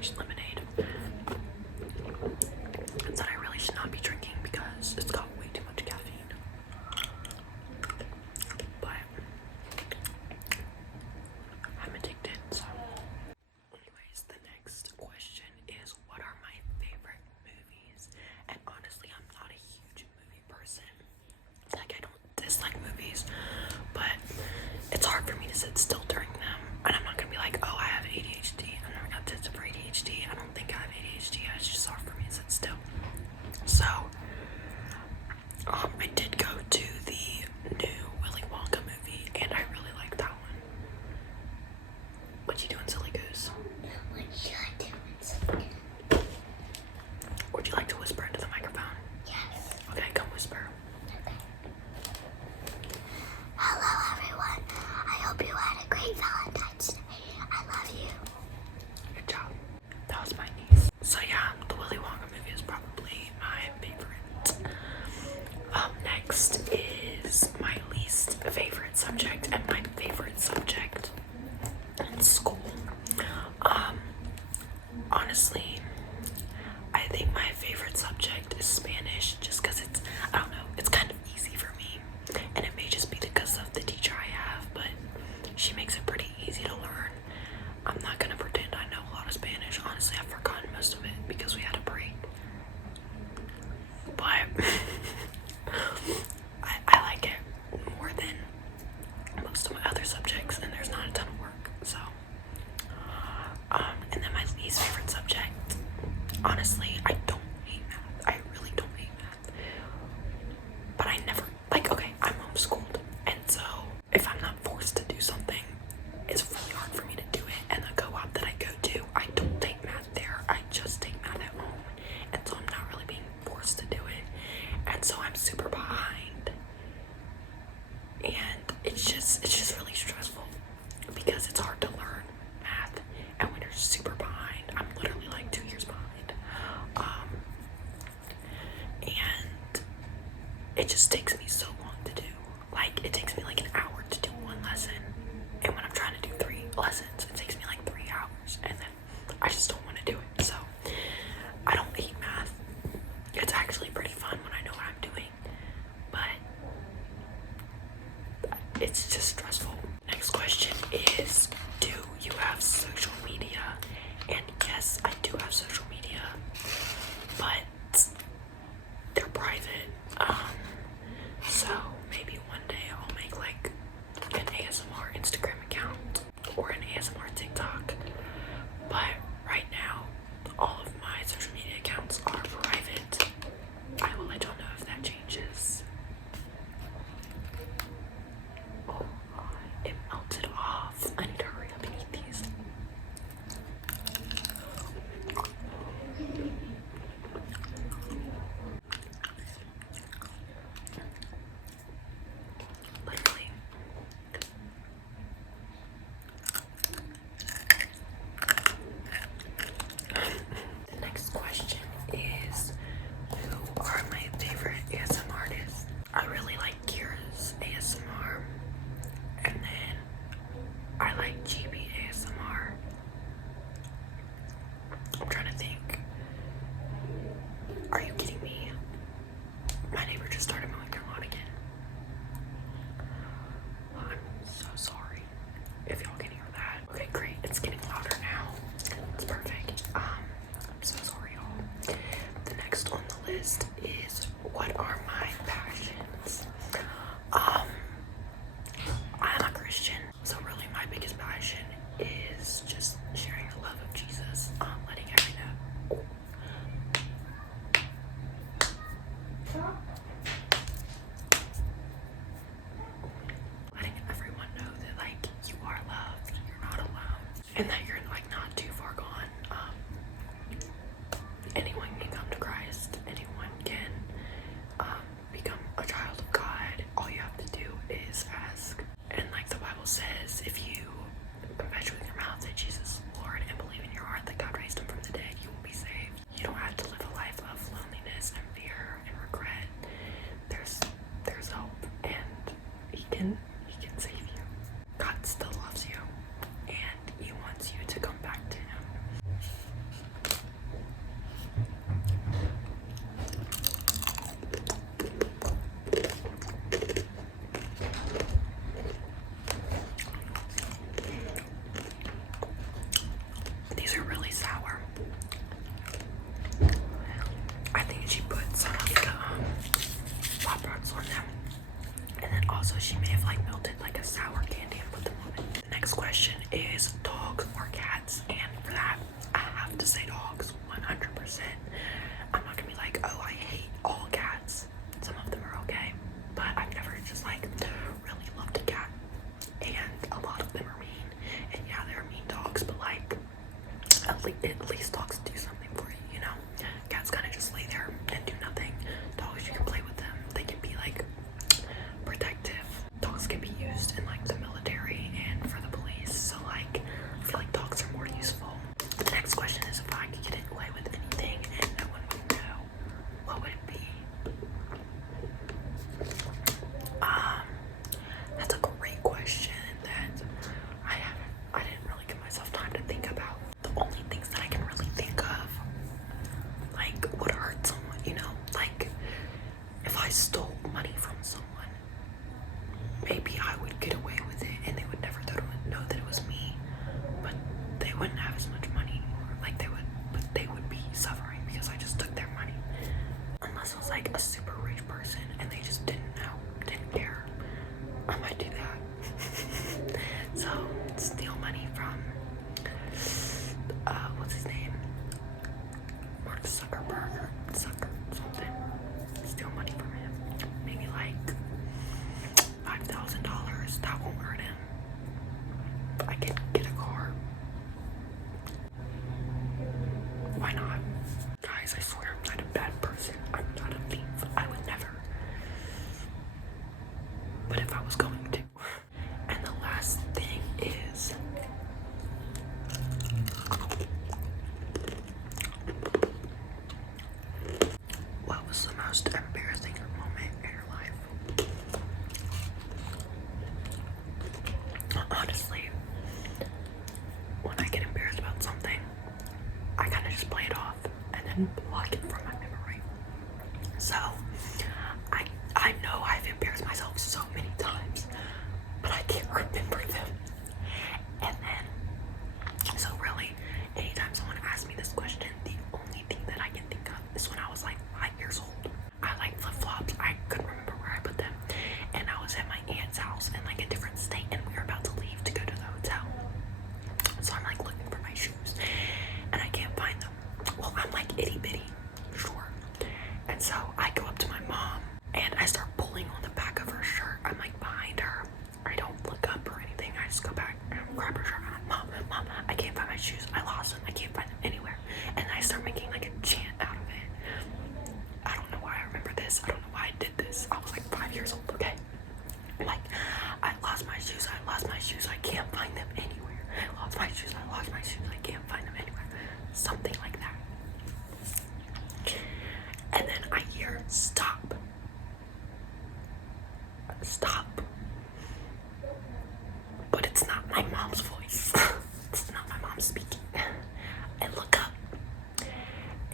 orange lemonade. And that I really should not be drinking because it's got way too much caffeine. But I'm addicted, so. Anyways, the next question is, what are my favorite movies? And honestly, I'm not a huge movie person. Like, I don't dislike movies, but it's hard for me to sit still during them. And I'm not gonna be like, oh, I have ADHD. I'm not gonna test for ADHD. I don't think I have ADHD. It's just hard for me to sit still. So, I did go to the new Willy Wonka movie, and I really liked that one. What you doing, silly goose? What you doing, silly goose? Would you like to whisper into the microphone? Yes. Okay, come whisper. Okay. Hello, everyone. I hope you had a great Valentine's Day. I love you. Good job. That was my niece. So yeah, the Willy Wonka movie is probably my favorite. Next is my least favorite subject and my favorite subject in school. Honestly, I think my favorite subject is Spanish just because it's, I don't know, it's kind of easy for me. And it may just be because of the teacher I have, but she makes it pretty easy to learn. I'm not gonna pretend I know a lot of Spanish. Honestly, I've forgotten most of it because we had a break. But I like it more than most of my other subjects, and there's not a ton of work. So, and then my least favorite subject, honestly, I don't hate math. I really don't hate math. But I never, like, okay, I'm homeschooled, and so if I'm not forced to do something, it's really hard for me to do it. And the co-op that I go to, I don't take math there. I just take math at home, and so I'm not really being forced to do it. And so I'm super behind, and it's just really stressful because it's hard to learn math, and when you're super behind, I'm literally like 2 years behind. And it just takes me so long to do. Like, it takes me like an hour to do one lesson, and when I'm trying to do 3 lessons, it takes me like 3 hours, and then I just don't want to do it. So I don't hate math. It's actually pretty fun when I know what I'm doing, but it's just stressful. Next question is, do you have social media? And yes, I do have social media, but they're private. So maybe one day I'll make like an ASMR Instagram account or an ASMR TikTok. But right now, all of my social media accounts are private. I will let y'all know if that changes. Oh, it melted off. I need to hurry up and eat these. Literally. The next question is, who are my favorite ASMR artists? I really like Kira's ASMR, and then I like GB ASMR. I'm trying to think. Are you kidding me? My neighbor just started mowing their lawn again. I'm so sorry if y'all can hear that. Okay, great. It's getting louder now. It's perfect. I'm so sorry, y'all. The next on the list is, what are my passions? I'm a Christian, so really my biggest passion is just sharing the love of Jesus, letting everyone know. Letting everyone know that, like, you are loved, you're not alone, and that you're like not too far gone. Anyone can come to Christ. Anyone can become a child of God. All you have to do is ask. And like the Bible says, if you confess with your mouth that Jesus is Lord and believe in your heart that God raised him from the dead, you will be saved. You don't have to live a life of loneliness and fear and regret. There's hope, and he can save you. God still loves you, and he wants you to is dogs or cats, and for that, I have to say dogs, 100%. I'm not gonna be like, oh, I hate all cats. Some of them are okay, but I've never just like really loved a cat, and a lot of them are mean, and yeah, they're mean dogs, but like, at least dogs do something for you, you know? Cats kind of just lay there and do nothing. Dogs, you can play with them. They can be like protective. Dogs can be used in like the military and for the police. So like, I feel like dogs are more useful. The next question is, if I could get away with anything and no one would know, what would it be? That's a great question that I didn't really give myself time to think about. The only things that I can really think of, like, would hurt someone, you know? Like, if I stole money from someone, maybe I would get away with it and they would never know that it was me, but they wouldn't have as much money anymore. Like, they would be suffering because I just took their money. Unless it was like a super rich person and they just didn't know, didn't care. I might do that. So, steal money from, what's his name? Mark Zuckerberg or something. Steal money from him. Maybe like $5,000. That won't hurt him. I can get a car. Why not? Guys, I swear I'm not a bad person. I'm not a thief. I would never. But if I was going to. And the last thing is, what was the most embarrassing moment in your life? Honestly, when I get embarrassed about something, I kind of just play it off and then block it from my memory. So, I know I've embarrassed myself so many times, but I can't remember them. And then, so really, anytime someone asks me this question, the only thing that I can think of is when I was like 5 years old. I like flip-flops. I couldn't remember where I put them. And I was at my aunt's house in like a different state, and we were about to leave to go to the hotel. So I'm like looking for my shoes, and I can't find them. Well, I'm like itty bitty, sure. And so I go up to my mom, and I start pulling on the back of her shirt. I'm like behind her. I don't look up or anything. I just go back and grab her shirt. I'm like, Mom, I can't find my shoes. I lost them. I can't find them anywhere. And I start making like a chant out of it. I don't know why I remember this. I don't know why I did this. I was like 5 years old, okay? Like, I lost my shoes. I can't find them anywhere. I lost my shoes. I can't find them anywhere. Something like that. And then I hear, stop. But it's not my mom's voice. It's not my mom speaking. I look up,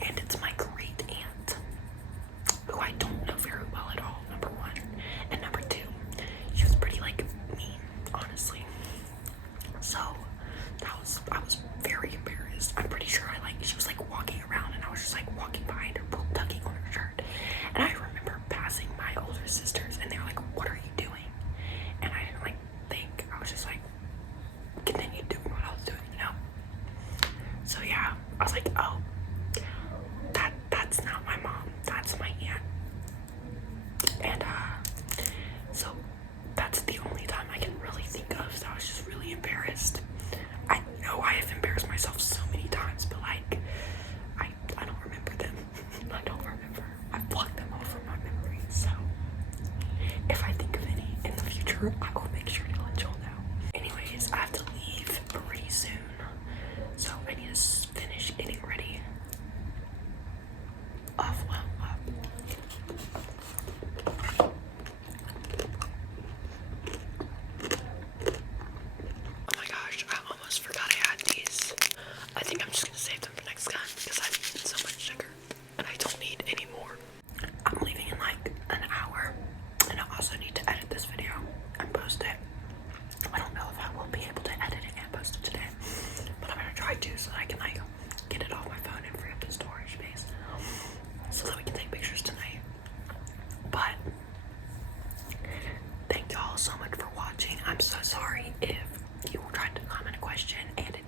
and it's my great aunt, who I don't know very well at all, number one. And number two, she was pretty like mean, honestly. So I was very embarrassed. I'm pretty sure she was like walking around, and I was just like walking behind her, tugging on her shirt. And I remember passing my older sisters, and they were like, what are you doing? And I didn't like think. I was just like, continue doing what I was doing, you know? So yeah, I was like, oh, that's not my mom, that's my aunt. And so that's the only time I can really think of. So I was just really embarrassed. I know I have embarrassed myself so many times, but like I don't remember them. I don't remember. I blocked them off from my memory. So if I think of any in the future, I will make sure to let y'all know. Anyways, I have to leave pretty soon, so I need to finish getting ready. Oh my gosh, I almost forgot I had these. I think I'm just gonna save them for next time because I've eaten so much sugar and I don't need any more. I'm leaving in like an hour, and I also need to edit this video and post it. I don't know if I will be able to edit it and post it today, but I'm gonna try to so that I can like get it off my phone and free up the storage space so that we can take pictures tonight. But thank y'all so much for watching. I'm so sorry if you tried to comment a question question, and it